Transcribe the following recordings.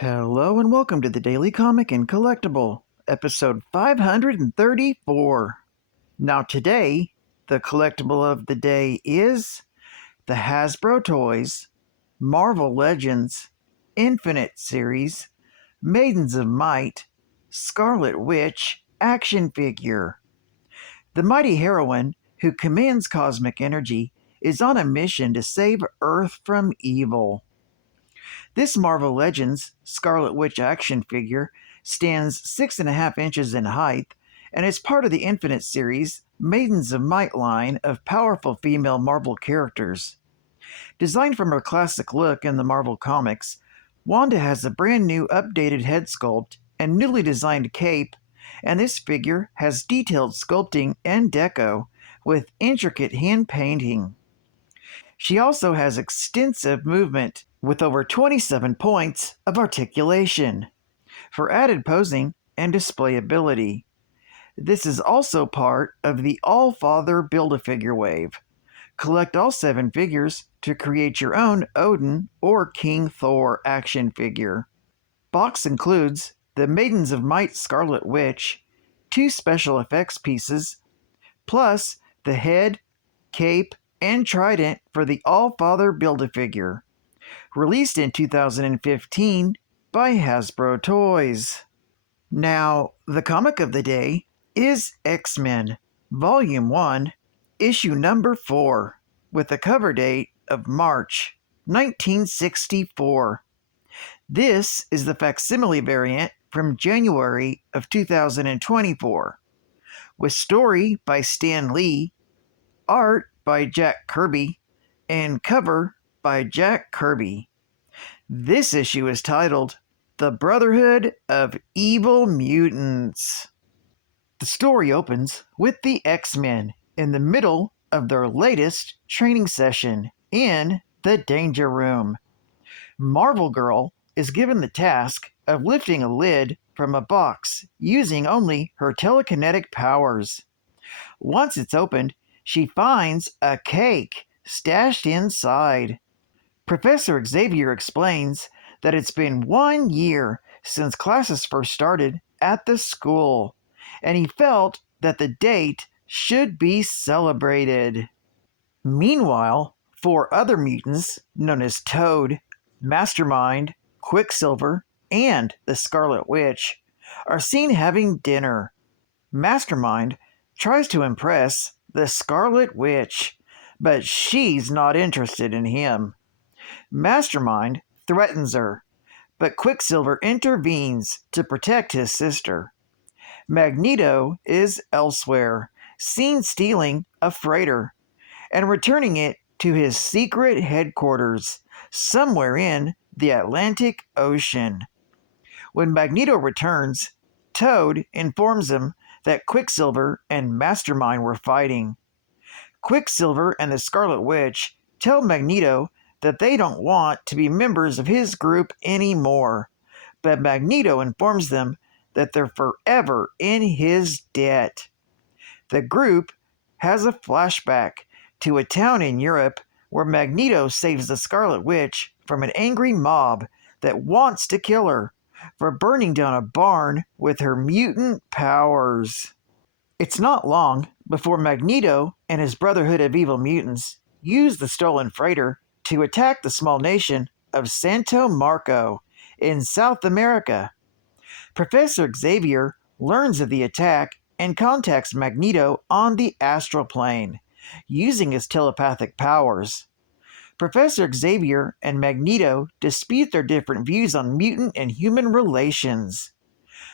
Hello and welcome to the Daily Comic and Collectible, episode 534. Now today, the collectible of the day is the Hasbro Toys Marvel Legends Infinite Series Maidens of Might Scarlet Witch action figure. The mighty heroine who commands cosmic energy is on a mission to save Earth from evil. This Marvel Legends Scarlet Witch action figure stands 6.5 inches in height and is part of the Infinite Series Maidens of Might line of powerful female Marvel characters. Designed from her classic look in the Marvel Comics, Wanda has a brand new updated head sculpt and newly designed cape, and this figure has detailed sculpting and deco with intricate hand painting. She also has extensive movement with over 27 points of articulation for added posing and displayability. This is also part of the All-Father Build-A-Figure wave. Collect all 7 figures to create your own Odin or King Thor action figure. Box includes the Maidens of Might Scarlet Witch, 2 special effects pieces, plus the head, cape, and trident for the All-Father Build-A-Figure. Released in 2015 by Hasbro Toys. Now, the comic of the day is X-Men, Volume 1, Issue Number 4, with a cover date of March 1964. This is the facsimile variant from January of 2024, with story by Stan Lee, art by Jack Kirby, and cover by Jack Kirby. This issue is titled The Brotherhood of Evil Mutants. The story opens with the X-Men in the middle of their latest training session in the Danger Room. Marvel Girl is given the task of lifting a lid from a box using only her telekinetic powers. Once it's opened, she finds a cake stashed inside. Professor Xavier explains that it's been 1 year since classes first started at the school, and he felt that the date should be celebrated. Meanwhile, 4 other mutants, known as Toad, Mastermind, Quicksilver, and the Scarlet Witch, are seen having dinner. Mastermind tries to impress the Scarlet Witch, but she's not interested in him. Mastermind threatens her, but Quicksilver intervenes to protect his sister. Magneto is elsewhere, seen stealing a freighter and returning it to his secret headquarters somewhere in the Atlantic Ocean. When Magneto returns, Toad informs him that Quicksilver and Mastermind were fighting. Quicksilver and the Scarlet Witch tell Magneto that they don't want to be members of his group anymore, but Magneto informs them that they're forever in his debt. The group has a flashback to a town in Europe where Magneto saves the Scarlet Witch from an angry mob that wants to kill her for burning down a barn with her mutant powers. It's not long before Magneto and his Brotherhood of Evil Mutants use the stolen freighter to attack the small nation of Santo Marco in South America. Professor Xavier learns of the attack and contacts Magneto on the astral plane, using his telepathic powers. Professor Xavier and Magneto dispute their different views on mutant and human relations.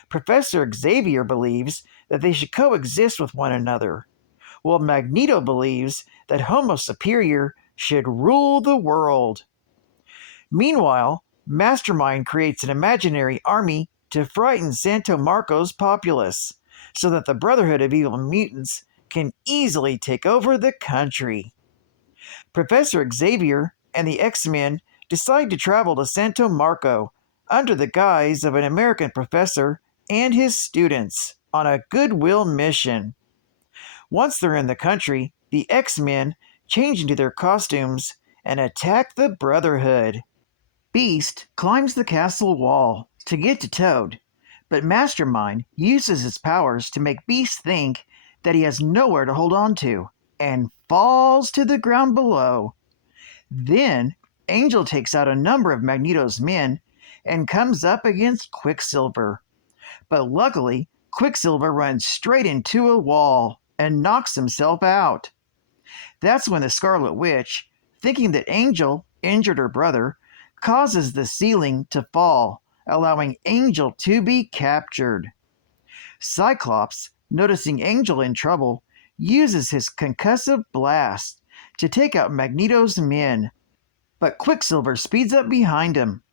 Professor Xavier believes that they should coexist with one another, while Magneto believes that Homo Superior should rule the world. Meanwhile, Mastermind creates an imaginary army to frighten Santo Marco's populace, so that the Brotherhood of Evil Mutants can easily take over the country. Professor Xavier and the X-Men decide to travel to Santo Marco under the guise of an American professor and his students on a goodwill mission. Once they're in the country, the X-Men change into their costumes and attack the Brotherhood. Beast climbs the castle wall to get to Toad, but Mastermind uses his powers to make Beast think that he has nowhere to hold on to and falls to the ground below. Then Angel takes out a number of Magneto's men and comes up against Quicksilver. But luckily, Quicksilver runs straight into a wall and knocks himself out. That's when the Scarlet Witch, thinking that Angel injured her brother, causes the ceiling to fall, allowing Angel to be captured. Cyclops, noticing Angel in trouble, uses his concussive blast to take out Magneto's men. But Quicksilver speeds up behind him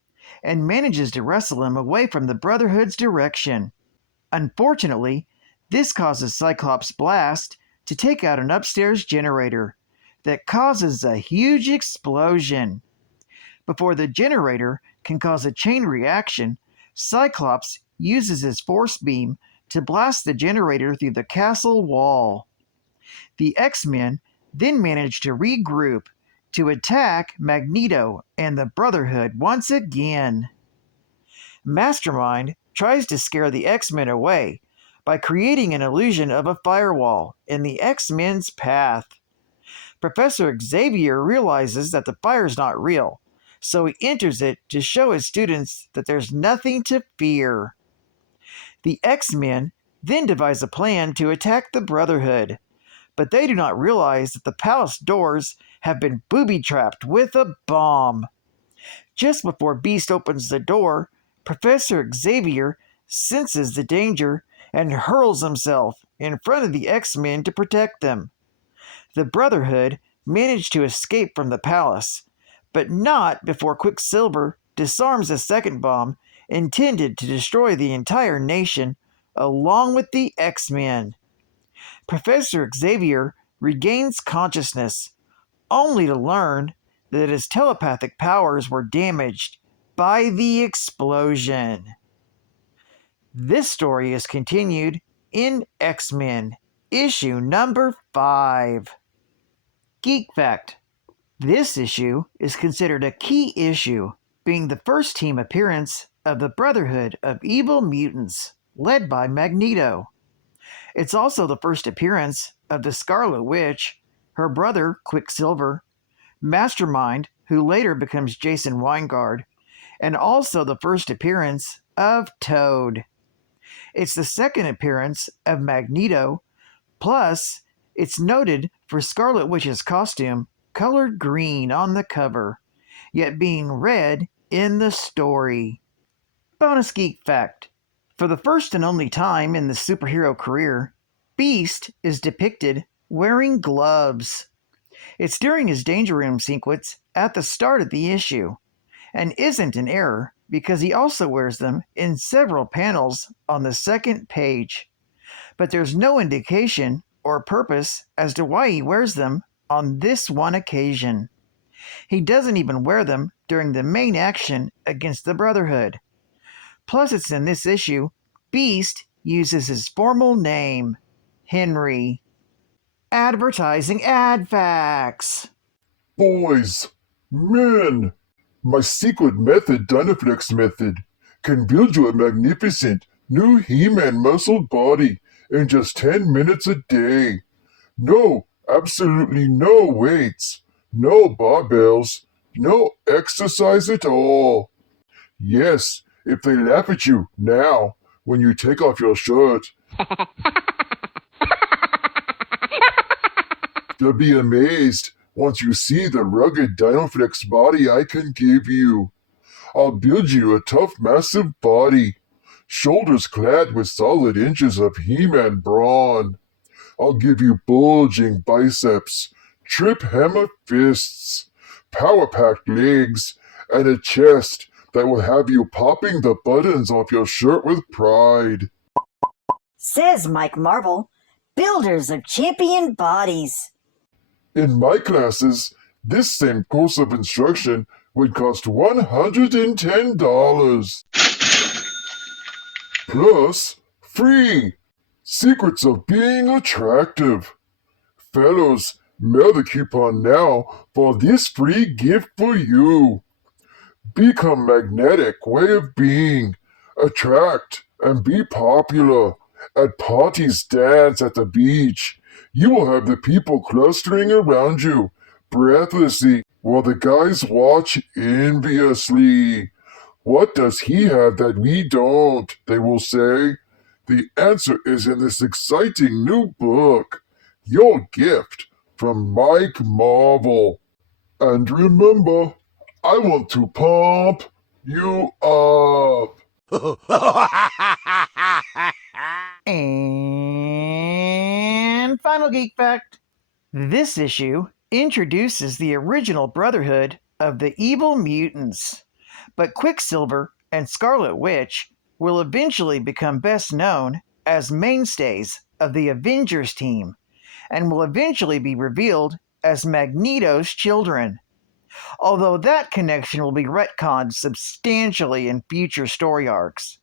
and manages to wrestle him away from the Brotherhood's direction. Unfortunately, this causes Cyclops' blast to take out an upstairs generator that causes a huge explosion. Before the generator can cause a chain reaction, Cyclops uses his force beam to blast the generator through the castle wall. The X-Men then manage to regroup to attack Magneto and the Brotherhood once again. Mastermind tries to scare the X-Men away by creating an illusion of a firewall in the X-Men's path. Professor Xavier realizes that the fire's not real, so he enters it to show his students that there's nothing to fear. The X-Men then devise a plan to attack the Brotherhood, but they do not realize that the palace doors have been booby-trapped with a bomb. Just before Beast opens the door, Professor Xavier senses the danger and hurls himself in front of the X-Men to protect them. The Brotherhood managed to escape from the palace, but not before Quicksilver disarms a second bomb intended to destroy the entire nation along with the X-Men. Professor Xavier regains consciousness, only to learn that his telepathic powers were damaged by the explosion. This story is continued in X-Men, issue number 5. Geek Fact: this issue is considered a key issue, being the first team appearance of the Brotherhood of Evil Mutants, led by Magneto. It's also the first appearance of the Scarlet Witch, her brother Quicksilver, Mastermind, who later becomes Jason Weingard, and also the first appearance of Toad. It's the second appearance of Magneto, plus it's noted for Scarlet Witch's costume colored green on the cover, yet being red in the story. Bonus Geek Fact: for the first and only time in the superhero career, Beast is depicted wearing gloves. It's during his Danger Room sequence at the start of the issue, and isn't an error because he also wears them in several panels on the second page. But there's no indication or purpose as to why he wears them on this one occasion. He doesn't even wear them during the main action against the Brotherhood. Plus, it's in this issue, Beast uses his formal name, Henry. Advertising ad facts. Boys, men, my secret method, Dynaflex method, can build you a magnificent new He-Man muscle body in just 10 minutes a day. No, absolutely no weights, no barbells, no exercise at all. Yes, if they laugh at you now when you take off your shirt. They'll be amazed once you see the rugged Dynaflex body I can give you. I'll build you a tough, massive body, shoulders clad with solid inches of He-Man brawn. I'll give you bulging biceps, trip hammer fists, power-packed legs, and a chest that will have you popping the buttons off your shirt with pride. Says Mike Marvel, builders of champion bodies. In my classes, this same course of instruction would cost $110. Plus, free! Secrets of being attractive. Fellows, mail the coupon now for this free gift for you. Become magnetic way of being. Attract and be popular. At parties, dance at the beach. You will have the people clustering around you, breathlessly, while the guys watch enviously. What does he have that we don't? They will say. The answer is in this exciting new book, Your Gift, from Mike Marvel. And remember, I want to pump you up. And final geek fact. This issue introduces the original Brotherhood of the Evil Mutants, but Quicksilver and Scarlet Witch will eventually become best known as mainstays of the Avengers team and will eventually be revealed as Magneto's children, although that connection will be retconned substantially in future story arcs.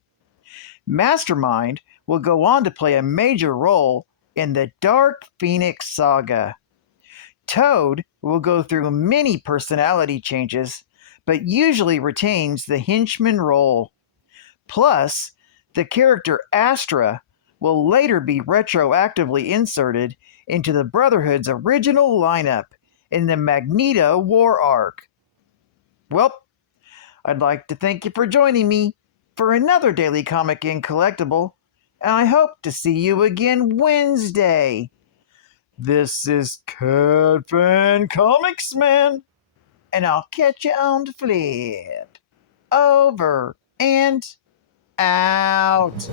Mastermind will go on to play a major role in the Dark Phoenix saga. Toad will go through many personality changes, but usually retains the henchman role. Plus, the character Astra will later be retroactively inserted into the Brotherhood's original lineup in the Magneto War arc. Well, I'd like to thank you for joining me for another Daily Comic and Collectible, and I hope to see you again Wednesday. This is Cat Fan Comics Man, and I'll catch you on the flip. Over and out.